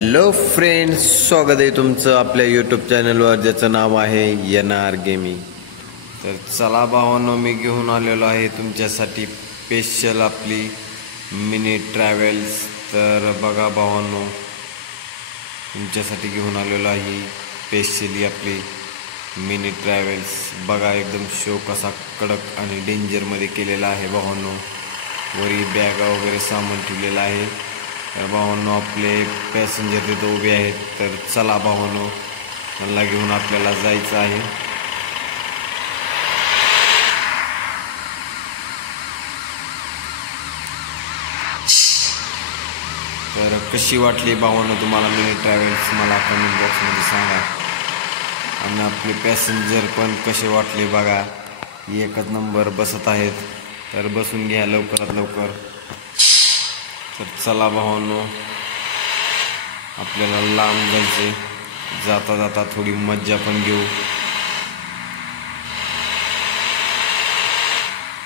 Hello friends, स्वागत आहे तुमचं आपल्या यूट्यूब चॅनलवर ज्याचं नाव आहे NR गेमिंग। तर चला भावांनो, मी घेऊन आलेलो आहे तुमच्यासाठी स्पेशल आपली मिनी ट्रॅव्हल्स। तर बघा भावांनो, तुमच्यासाठी घेऊन आलेलो आहे स्पेशली आपली मिनी ट्रॅव्हल्स। बघा एकदम शो कसा कडक आणि डेंजरमध्ये केलेला आहे भावांनो। वरी बॅगा वगैरे सामान ठेवलेलं आहे। तर भावांनो, आपले पॅसेंजर तिथे उभे आहेत। तर चला भावांनो, त्यांना घेऊन आपल्याला जायचं आहे। तर कशी वाटली भावांनो तुम्हाला मिनी ट्रॅव्हल्स, मला कमेंट बॉक्समध्ये सांगा। आणि आपले पॅसेंजर पण कसे वाटले बघा, एकच नंबर बसत आहेत। तर बसून घ्या लवकरात लवकर। तर चला भावांनो, आपल्याला लांब जायचे, जाता जाता थोडी मज्जा पण घेऊ,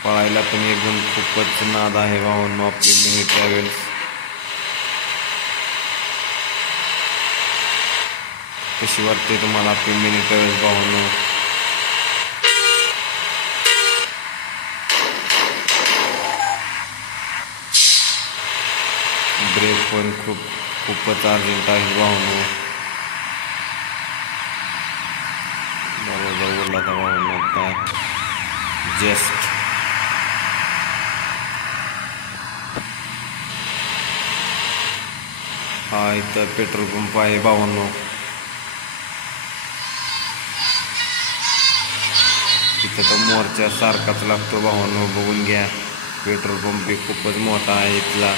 पळायला पण एकदम खूपच नाद आहे भावांनो आपली मिनी ट्रॅव्हल्स। कशी वाटते तुम्हाला आपली मिनी ट्रॅव्हल्स भावांनो? ब्रेक पण खूपच अर्जंट आहे भावांनो। बरोबर बोलला था भावांनो, आता जस्ट हा इथं पेट्रोल पंप आहे भावांनो। इथं तर मोर्चा सारखाच लागतो भावांनो, बघून घ्या। पेट्रोल पंप खूपच मोठा आहे इथला।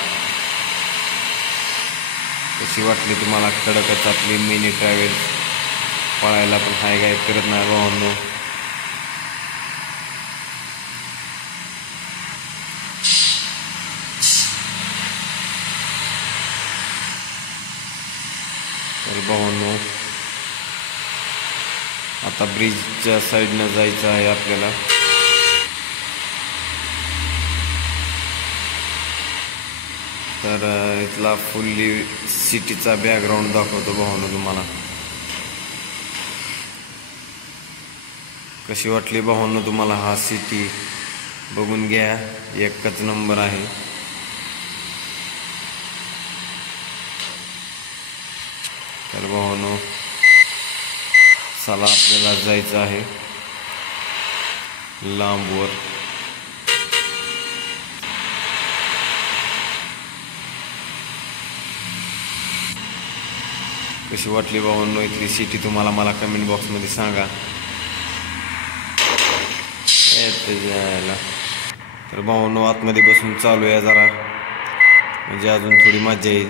कशी वाटली तुम्हाला कडकच आपली मिनी ट्रॅव्हल्स? पळायला पण हाय काय करत नाही भावांनो। तर भावांनो, आता ब्रिजच्या साईडनं जायचं आहे आपल्याला। तर इथला फुल्ली सिटीचा बॅकग्राऊंड दाखवतो भावांनो तुम्हाला। कशी वाटली भावांनो तुम्हाला हा सिटी? बघून घ्या, एकच नंबर आहे। तर भावांनो, चला आपल्याला जायचं आहे लांबवर। कशी वाटली भावांनो इथली सिटी तुम्हाला, मला कमेंट बॉक्समध्ये सांगा। तर भावांनो, आतमध्ये बसून चालू आहे जरा, म्हणजे अजून थोडी मजा येईल।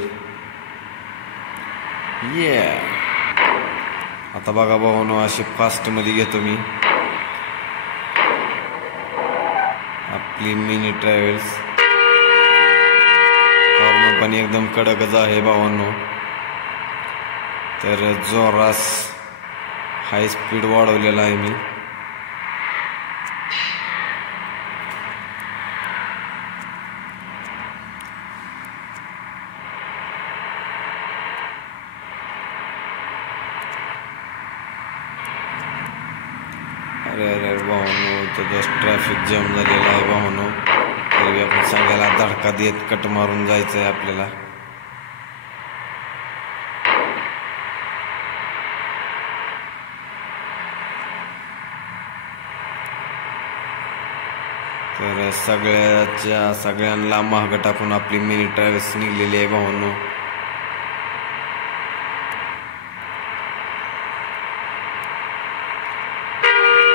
आता बघा भावांनो, अशी फास्टमध्ये घेतो मी आपली मिनी ट्रॅव्हल्स। हॉर्न पण एकदम कडकच आहे भावांनो। तर जोरास हाय स्पीड वाढवलेला आहे मी। अरे अरे भावांनो, इथं जस्ट ट्रॅफिक जॅम झालेला आहे भावांनो। तरी आपण सगळ्याला धडका देत कट मारून जायचं आहे आपल्याला। तर सगळ्यांना महाग टाकून आपली मिनी ट्रॅव्हल्स निघलेली आहे भावांनो।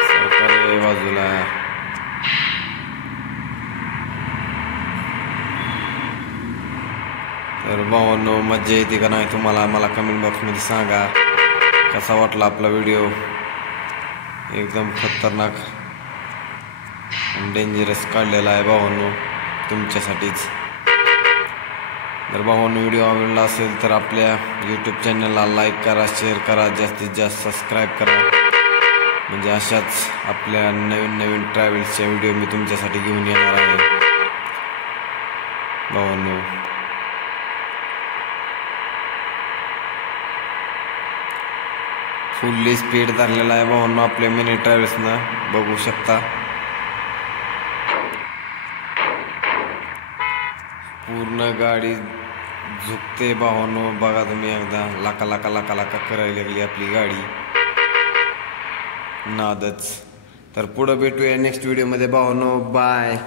सरकारी बाजूला। तर भावांनो, मज्जा येते का नाही तुम्हाला, मला कमेंट बॉक्समध्ये सांगा। कसा वाटला आपला व्हिडिओ? एकदम खतरनाक डेंजरस काढलेला आहे भावांनो तुमच्यासाठीच। जर भावांनो व्हिडिओ आवडला असेल तर आपल्या यूट्यूब चॅनलला लाईक करा, शेअर करा, जास्तीत जास्त सबस्क्राईब करा, म्हणजे अशाच आपल्या नवीन नवीन ट्रॅव्हल्सच्या व्हिडिओ मी तुमच्यासाठी घेऊन येणार आहे भावांनो। फुल्ली स्पीड धरलेला आहे भावांनो आपल्या मिनी ट्रॅव्हल्सनं, बघू शकता. पूर्ण गाडी झुकते भावांनो, बघा तुम्ही एकदा. लाका लाका लाका लाका करायला लागली आपली गाडी, नादच. तर पुढं भेटूया नेक्स्ट व्हिडिओमध्ये भावांनो. बाय.